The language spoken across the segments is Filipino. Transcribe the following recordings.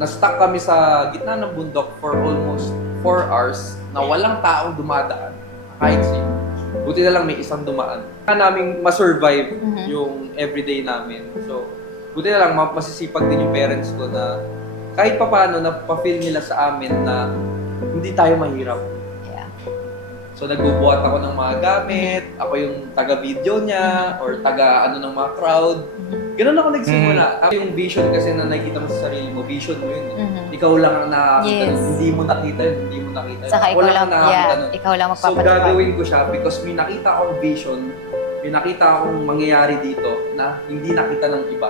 na-stuck kami sa gitna ng bundok for almost 4 hours na walang taong dumadaan, kahit sino. Buti na lang may isang dumaan. Kaya namin masurvive yung everyday namin. So, buti na lang masisipag din yung parents ko na kahit papaano na-feel nila sa amin na hindi tayo mahirap. Yeah. So, nagbubuhat ako ng mga gamit, ako yung taga-video niya, or taga-ano ng mga crowd. Ganun ako nagsimula. Yung vision kasi na nakikita mo sa sarili mo, vision mo yun. Ikaw lang ang nakakita. Yes. Hindi mo nakita yun, hindi mo nakita yun. Saka Ako ikaw lang, ang nakakita nun. ikaw lang So, magpapatupad. gagawin ko siya because may nakita akong vision, may nakita akong mangyayari dito na hindi nakita ng iba.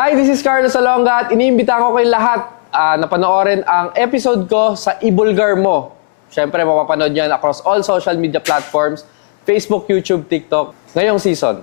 Hi, this is Carlos Salonga at iniimbitahan ko kayong lahat na panoorin ang episode ko sa Ibulgar Mo. Siyempre, mapapanood yan across all social media platforms, Facebook, YouTube, TikTok, ngayong season.